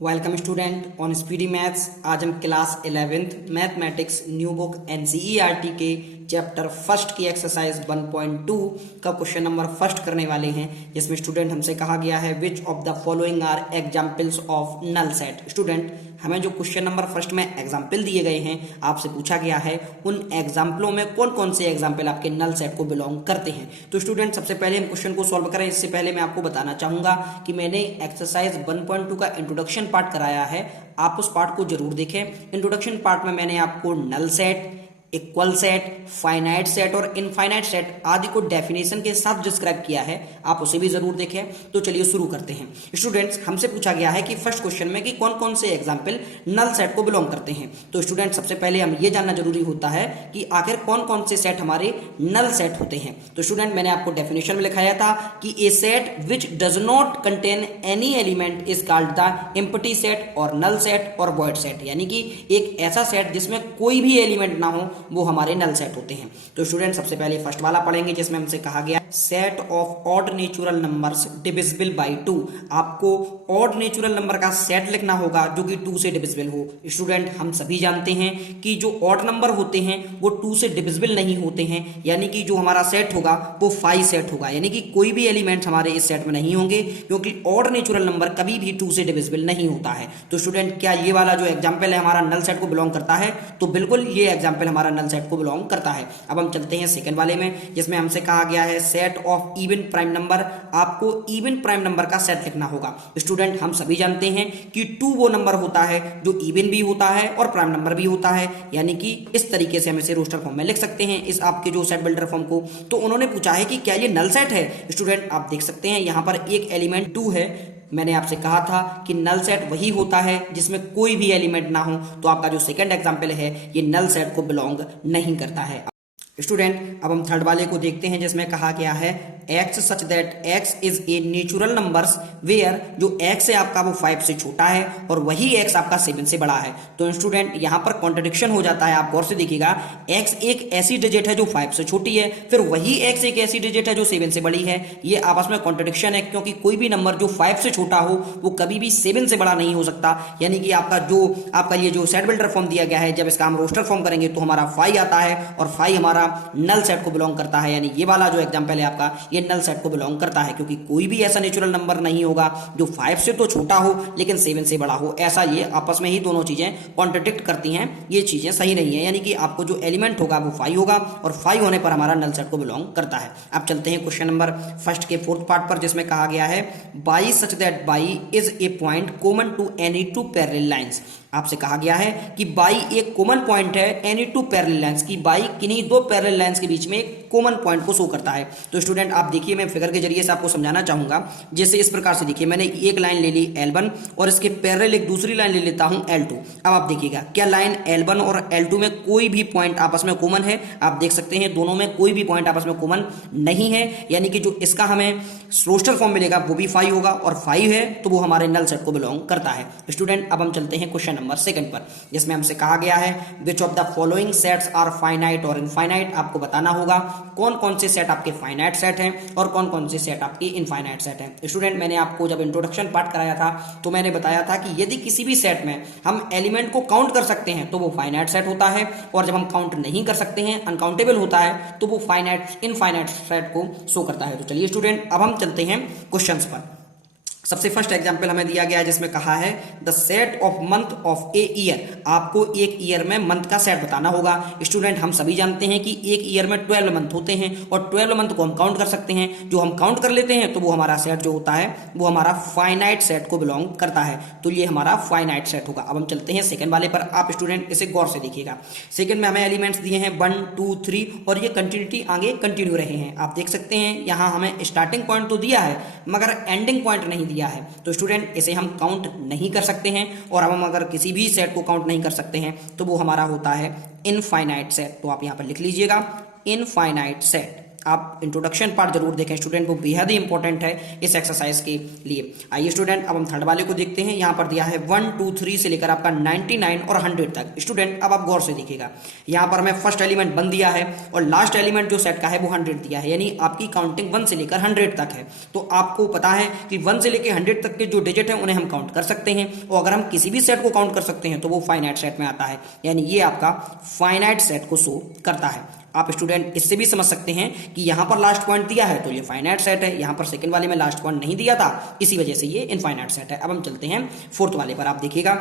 Welcome student on speedy maths. आज हम class 11th mathematics new book NCERT के chapter first की exercise 1.2 का क्वेश्चन नंबर फर्स्ट करने वाले हैं, जिसमें स्टूडेंट हमसे कहा गया है which of the following are examples of null set. Student हमें जो क्वेश्चन नंबर फर्स्ट में एग्जाम्पल दिए गए हैं, आपसे पूछा गया है उन एग्जाम्पलों में कौन कौन से एग्जाम्पल आपके नल सेट को बिलोंग करते हैं। तो स्टूडेंट सबसे पहले हम क्वेश्चन को सॉल्व करें, इससे पहले मैं आपको बताना चाहूंगा कि मैंने एक्सरसाइज 1.2 का इंट्रोडक्शन पार्ट कराया है, आप उस पार्ट को जरूर देखें। इंट्रोडक्शन पार्ट में मैंने आपको null set, equal set, finite set और इनफाइनाइट सेट आदि को डेफिनेशन के साथ डिस्क्राइब किया है, आप उसे भी जरूर देखें। तो चलिए शुरू करते हैं। स्टूडेंट्स हमसे पूछा गया है कि फर्स्ट क्वेश्चन में कि कौन कौन से एग्जाम्पल नल सेट को बिलोंग करते हैं। तो स्टूडेंट सबसे पहले हम ये जानना जरूरी होता है कि आखिर कौन कौन से सेट हमारे नल सेट होते हैं। तो स्टूडेंट मैंने आपको डेफिनेशन में लिखाया था कि a set which does not contain any element is called the empty set और नल सेट और वॉइड सेट, यानी कि एक ऐसा सेट जिसमें कोई भी एलिमेंट ना हो वो हमारे नल सेट होते हैं। तो स्टूडेंट सबसे पहले फर्स्ट वाला पढ़ेंगे, जिसमें हमसे कहा गया set of odd natural numbers divisible by 2। आपको ऑड नेचुरल नंबर का सेट लिखना होगा जो कि 2 से डिविजिबल हो। स्टूडेंट हम सभी जानते हैं कि जो ऑड नंबर होते हैं वो 2 से डिविजिबल नहीं होते हैं, यानी कि जो हमारा सेट होगा वो 5 सेट होगा, यानी कि कोई भी एलिमेंट हमारे इस सेट में नहीं होंगे, क्योंकि ऑड नेचुरल नंबर कभी भी 2 से डिविजिबल नहीं होता है। तो स्टूडेंट क्या ये वाला जो एग्जाम्पल है हमारा नल सेट को बिलोंग करता है? तो बिल्कुल ये एग्जाम्पल हमारा नल सेट को बिलोंग करता है। अब हम चलते हैं सेकंड वाले में, जिसमें हमसे कहा गया है set of even prime number. आपको इवन प्राइम नंबर का सेट लिखना होगा। स्टूडेंट हम सभी जानते हैं कि 2 वो नंबर होता है जो इवन भी होता है और प्राइम नंबर भी होता है, यानी कि इस तरीके से हम इसे रोस्टर फॉर्म में लिख सकते हैं इस आपके जो सेट बिल्डर फॉर्म को। तो उन्होंने पूछा है कि क्या ये नल सेट है। स्टूडेंट आप देख सकते हैं यहां पर एक एलिमेंट 2 है। मैंने आपसे कहा था कि नल सेट वही होता है जिसमें कोई भी एलिमेंट ना हो, तो आपका जो सेकंड एग्जांपल है ये नल सेट को बिलोंग नहीं करता है। स्टूडेंट अब हम थर्ड वाले को देखते हैं, जिसमें कहा गया है x such that x is a natural numbers where जो x है आपका वो 5 से छोटा है और वही x आपका 7 से बड़ा है। तो स्टूडेंट यहां पर कॉन्ट्रडिक्शन हो जाता है, आप गौर से देखिएगा। x एक ऐसी डिजिट है जो 5 से छोटी है, फिर वही x एक ऐसी डिजिट है जो 7 से बड़ी है। ये आपस में कॉन्ट्रडिक्शन है, क्योंकि कोई भी नंबर जो 5 से छोटा हो वो कभी भी 7 से बड़ा नहीं हो सकता। यानी कि आपका ये जो सेट बिल्डर फॉर्म दिया गया है, जब इसका हम रोस्टर फॉर्म करेंगे तो हमारा 5 आता है और 5 हमारा नल सेट को बिलोंग करता है। यानी ये वाला जो एग्जांपल है आपका ये नल सेट को बिलोंग करता है, क्योंकि कोई भी ऐसा नेचुरल नंबर नहीं होगा जो 5 से तो छोटा हो लेकिन 7 से बड़ा हो। ऐसा ये आपस में ही दोनों चीजें कॉन्ट्रडिक्ट करती हैं, ये चीजें सही नहीं है। यानी कि आपको जो एलिमेंट होगा वो 5 होगा और 5 होने पर हमारा नल सेट को बिलोंग करता है। अब चलते हैं क्वेश्चन नंबर फर्स्ट के फोर्थ पार्ट पर, जिसमें कहा गया है Y such that Y is a point common to any 2 parallel lines. आपसे कहा गया है कि बाई एक कॉमन पॉइंट है एनी 2 पैरेलल लाइंस की, बाई किन्हीं 2 पैरेलल लाइंस के बीच में एक कॉमन पॉइंट को शो करता है। तो स्टूडेंट आप देखिए, मैं फिगर के जरिए से आपको समझाना चाहूंगा। जैसे इस प्रकार से देखिए, मैंने एक लाइन ले ली L1 और इसके पैरेलल एक दूसरी लाइन ले लेता हूं L2। अब आप देखिएगा क्या लाइन L1 और L2 में कोई भी पॉइंट आपस में कॉमन है? आप देख सकते हैं दोनों में कोई भी पॉइंट आपस में कॉमन नहीं है, यानी कि जो इसका हमें रोस्टर फॉर्म मिलेगा वो भी 5 होगा और 5 है तो वो हमारे नल सेट को बिलोंग करता है। स्टूडेंट अब हम चलते हैं क्वेश्चन नंबर सेकंड पर, जिसमें हमसे कहा गया है which of the following sets are finite और इनफाइनाइट। आपको बताना होगा कौन कौन से सेट आपके फाइनाइट सेट हैं और कौन कौन से सेट आपके इनफाइनाइट सेट हैं। स्टूडेंट मैंने आपको जब इंट्रोडक्शन पार्ट कराया था तो मैंने बताया था कि यदि किसी भी सेट में हम एलिमेंट को काउंट कर सकते हैं तो वो फाइनाइट सेट होता है, और जब हम काउंट नहीं कर सकते हैं, अनकाउंटेबल होता है, तो वो फाइनाइट इनफाइनाइट सेट को शो करता है। तो चलिए स्टूडेंट अब हम चलते हैं क्वेश्चंस पर। सबसे फर्स्ट एग्जांपल हमें दिया गया है, जिसमें कहा है the set of month of a year. आपको एक ईयर में मंथ का सेट बताना होगा। स्टूडेंट हम सभी जानते हैं कि एक ईयर में 12 मंथ होते हैं और 12 मंथ को हम काउंट कर सकते हैं। जो हम काउंट कर लेते हैं तो वो हमारा सेट जो होता है वो हमारा फाइनाइट सेट को बिलोंग करता है। तो ये हमारा फाइनाइट सेट होगा। अब हम चलते हैं सेकंड वाले पर। आप स्टूडेंट इसे गौर से देखिएगा। सेकंड में हमें एलिमेंट्स दिए हैं 1 2 3 और ये कंटिन्यूटी आगे कंटिन्यू रहे हैं। आप देख सकते हैं यहां हमें स्टार्टिंग पॉइंट तो दिया है मगर एंडिंग पॉइंट नहीं दिया है। तो स्टूडेंट इसे हम काउंट नहीं कर सकते हैं, और हम अगर किसी भी सेट को काउंट नहीं कर सकते हैं तो वो हमारा होता है इनफाइनाइट सेट। तो आप यहां पर लिख लीजिएगा इनफाइनाइट सेट। आप इंट्रोडक्शन पार्ट जरूर देखें स्टूडेंट, वो बेहद ही इंपॉर्टेंट है इस एक्सरसाइज के लिए। आइए स्टूडेंट अब हम थर्ड वाले को देखते हैं। यहाँ पर दिया है 1 2 3 से लेकर आपका 99 और 100 तक। स्टूडेंट अब आप गौर से देखिएगा, यहाँ पर हमें फर्स्ट एलिमेंट 1 दिया है और लास्ट एलिमेंट जो सेट का है वो 100 दिया है, यानी आपकी काउंटिंग 1 से लेकर 100 तक है। तो आपको पता है कि 1 से लेकर 100 तक के जो डिजिट है उन्हें हम काउंट कर सकते हैं, और अगर हम किसी भी सेट को काउंट कर सकते हैं तो वो फाइनाइट सेट में आता है, यानी ये आपका फाइनाइट सेट को शो करता है। आप स्टूडेंट इससे भी समझ सकते हैं कि यहां पर लास्ट पॉइंट दिया है तो ये फाइनाइट सेट है, यहां पर सेकंड वाले में लास्ट पॉइंट नहीं दिया था, इसी वजह से ये इनफाइनाइट सेट है। अब हम चलते हैं फोर्थ वाले पर। आप देखिएगा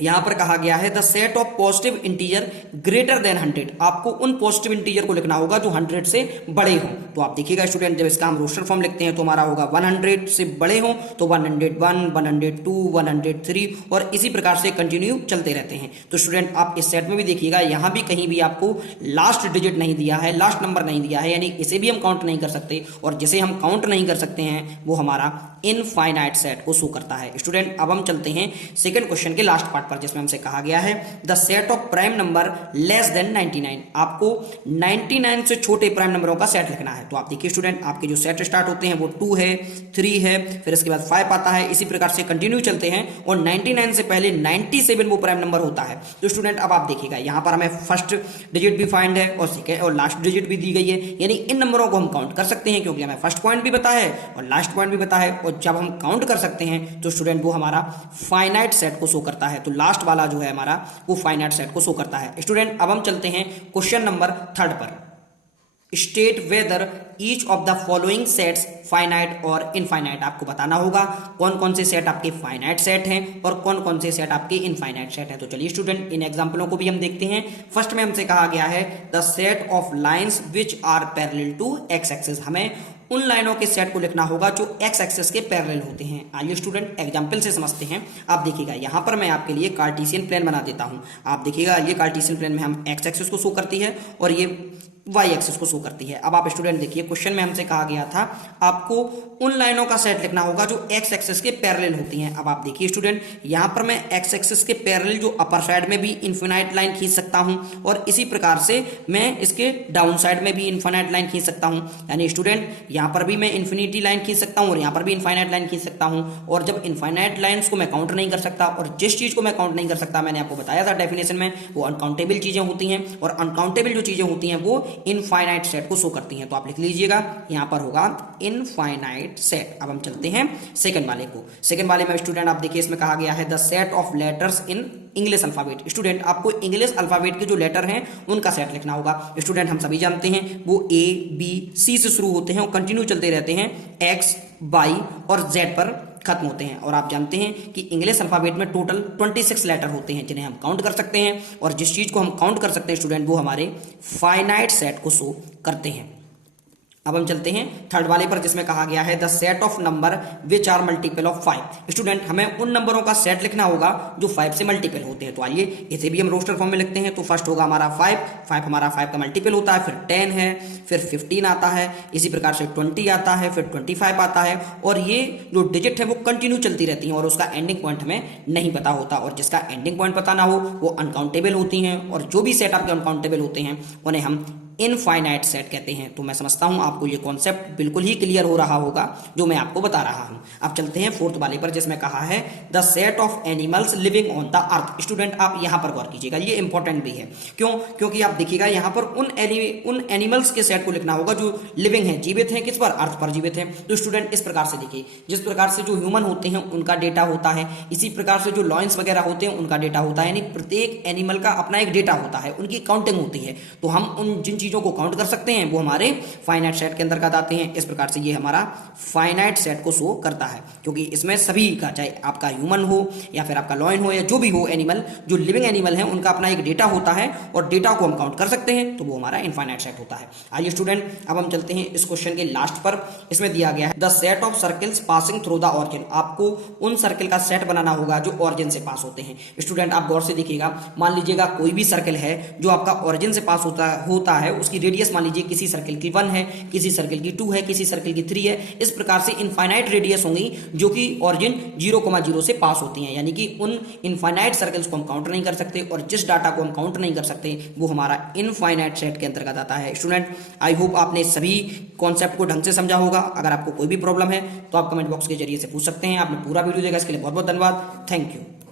यहां पर कहा गया है the set of positive integer greater than 100। आपको उन पॉजिटिव इंटीजर को लिखना होगा जो 100 से बड़े हो। तो आप देखिएगा स्टूडेंट, जब इसका हम रोस्टर फॉर्म लिखते हैं तो हमारा होगा 100 से बड़े हो तो 101, 102, 103 और इसी प्रकार से कंटिन्यू चलते रहते हैं। तो स्टूडेंट आप इस सेट में भी देखिएगा, यहां भी कहीं भी आपको लास्ट डिजिट नहीं दिया है, लास्ट नंबर नहीं दिया है, यानी इसे भी हम काउंट नहीं कर सकते, और जिसे हम काउंट नहीं कर सकते हैं वो हमारा इनफाइनाइट सेट को शो करता है। स्टूडेंट अब हम चलते हैं सेकंड क्वेश्चन के लास्ट पार्ट पर, जिसमें हमसे कहा गया है the set of prime number less than 99। आपको 99 से छोटे प्राइम नंबरों का सेट लिखना है। तो आप देखिए स्टूडेंट, आपके जो सेट स्टार्ट होते हैं वो 2 है, 3 है, फिर इसके बाद 5 आता है, इसी प्रकार से कंटिन्यू चलते हैं, और 99 से पहले 97 वो प्राइम नंबर होता है। तो स्टूडेंट अब आप देखिएगा यहां पर हमें फर्स्ट डिजिट भी फाइंड है और सेकंड और लास्ट डिजिट भी दी गई है, यानी इन नंबरों को हम काउंट कर सकते हैं, क्योंकि हमें फर्स्ट पॉइंट भी पता है और लास्ट पॉइंट भी पता है। और जब हम काउंट कर सकते हैं तो स्टूडेंट वो हमारा फाइनाइट सेट को शो करता है। तो लास्ट वाला जो है हमारा वो फाइनाइट सेट को शो करता है। स्टूडेंट अब हम चलते हैं क्वेश्चन नंबर 3 पर। State whether each of the following sets finite और इनफाइनाइट। आपको बताना होगा कौन कौन से सेट आपके फाइनाइट सेट हैं और कौन कौन से सेट आपके इनफाइनाइट सेट हैं। तो चलिए स्टूडेंट इन एग्जांपलों को भी हम देखते हैं। फर्स्ट में हमसे कहा गया है the set of lines which are parallel to X axis. हमें उन लाइनों के सेट को लिखना होगा जो एक्स एक्सिस के पैरेलल होते हैं। आइए स्टूडेंट एग्जांपल से समझते हैं। आप देखिएगा यहां पर मैं आपके लिए कार्टेशियन प्लेन बना देता हूं। आप देखिएगा ये कार्टेशियन प्लेन में हम एक्स एक्सिस को शो करती है और ये वाई एक्सिस को शो करती है। अब आप स्टूडेंट देखिए क्वेश्चन में हमसे कहा गया था आपको उन लाइनों का सेट लिखना होगा जो एक्स एक्सिस के पैरेलल होती हैं। अब आप देखिए स्टूडेंट, यहां पर मैं एक्स एक्सिस के पैरेलल जो अपर साइड में भी इनफिनाइट लाइन खींच सकता हूं और इसी प्रकार से मैं इसके डाउन साइड में भी इनफिनाइट लाइन खींच सकता हूं। यानी स्टूडेंट यहां पर भी मैं इन्फिनिटी लाइन खींच सकता हूं और यहां पर भी इनफाइनाइट लाइन खींच सकता हूं। और जब इनफाइनाइट लाइन्स को मैं काउंट नहीं कर सकता, और जिस चीज को मैं काउंट नहीं कर सकता मैंने आपको बताया था डेफिनेशन में, वो अनकाउंटेबल चीजें होती हैं, और अनकाउंटेबल जो चीजें होती हैं वो इनफाइनाइट सेट को शो करती हैं। तो आप लिख लीजिएगा यहां पर होगा इनफाइनाइट सेट। अब हम चलते हैं सेकंड वाले को। सेकंड वाले में स्टूडेंट आप देखिए इसमें कहा गया है the set of letters in English alphabet. Student आपको इंग्लिश अल्फाबेट के जो लेटर हैं उनका सेट लिखना होगा। स्टूडेंट हम सभी जानते हैं वो ए बी सी से शुरू होते हैं और कंटिन्यू चलते रहते हैं, एक्स वाई और जेड पर खत्म होते हैं। और आप जानते हैं कि इंग्लिश अल्फाबेट में टोटल 26 लेटर होते हैं जिन्हें हम काउंट कर सकते हैं, और जिस चीज को हम काउंट कर सकते हैं स्टूडेंट वो हमारे फाइनाइट सेट को शो करते हैं। अब हम चलते हैं थर्ड वाले पर, जिसमें कहा गया है the set of number which are multiple of 5। Student हमें उन नंबरों का सेट लिखना होगा जो 5 से मल्टीपल होते हैं। तो आइए इसे भी हम रोस्टर फॉर्म में लिखते हैं। तो फर्स्ट होगा हमारा 5 हमारा 5 का मल्टीपल होता है, फिर 10 है, फिर 15 आता है, इसी प्रकार से 20 आता है, फिर 25 आता है, और ये जो डिजिट है वो कंटिन्यू चलती रहती हैं और उसका एंडिंग पॉइंट हमें नहीं पता होता, और जिसका एंडिंग पॉइंट पता ना हो वो अनकाउंटेबल होती हैं, और जो भी सेट आपके अनकाउंटेबल होते हैं उन्हें हम इनफाइनाइट सेट कहते हैं। तो मैं समझता हूं आपको ये कॉन्सेप्ट बिल्कुल ही क्लियर हो रहा होगा जो मैं आपको बता रहा हूं। अब चलते हैं फोर्थ वाले पर, जिसमें कहा है the set of animals living on the earth. Student आप यहां पर गौर कीजिएगा, ये इंपॉर्टेंट भी है। क्यों? क्योंकि आप देखिएगा यहां पर उन एनिमल्स के सेट को लिखना होगा जो लिविंग है, जीवित है, किस पर? अर्थ पर जीवित है। तो स्टूडेंट इस प्रकार से देखिए, जिस प्रकार से जो ह्यूमन होते हैं उनका डेटा होता है, इसी प्रकार से जो लॉयंस वगैरह होते हैं उनका डेटा होता है, यानी प्रत्येक एनिमल का अपना एक डेटा होता है, उनकी काउंटिंग होती है। तो हम उन जिन चीजों को काउंट कर सकते हैं वो हमारे फाइनाइट सेट के अंतर्गत आते हैं। इस प्रकार से ये हमारा फाइनाइट सेट को शो करता है, क्योंकि इसमें सभी का, चाहे आपका ह्यूमन हो या फिर आपका लॉयन हो या जो भी हो एनिमल, जो लिविंग एनिमल है उनका अपना एक डेटा होता है और डेटा को हम काउंट कर सकते हैं, तो वो हमारा इनफाइनाइट सेट होता है। आइए स्टूडेंट अब हम चलते हैं इस क्वेश्चन के लास्ट पर। इसमें दिया गया है the set of circles passing through the origin. आपको उन सर्कल का सेट बनाना होगा जो ऑरिजिन से पास होते हैं। स्टूडेंट आप गौर से देखिएगा, मान लीजिएगा कोई भी सर्कल है जो आपका ऑरिजिन से पास होता है उसकी रेडियस मान लीजिए किसी सर्किल की 1 है, किसी सर्किल की 2 है, किसी सर्किल की 3 है, इस प्रकार से इनफाइनाइट रेडियस होंगी जो कि ओरिजिन 0,0 से पास होती हैं, यानी कि उन इनफाइनाइट सर्कल्स को हम काउंट नहीं कर सकते और जिस डाटा को हम काउंट नहीं कर सकते वो हमारा इनफाइनाइट सेट के अंतर्गत आता है। स्टूडेंट, आई होप आपने सभी कॉन्सेप्ट को ढंग से समझा होगा। अगर आपको कोई भी प्रॉब्लम है तो आप कमेंट बॉक्स के जरिए से पूछ सकते हैं। आपने पूरा वीडियो देखा, इसके लिए बहुत बहुत धन्यवाद। Thank you.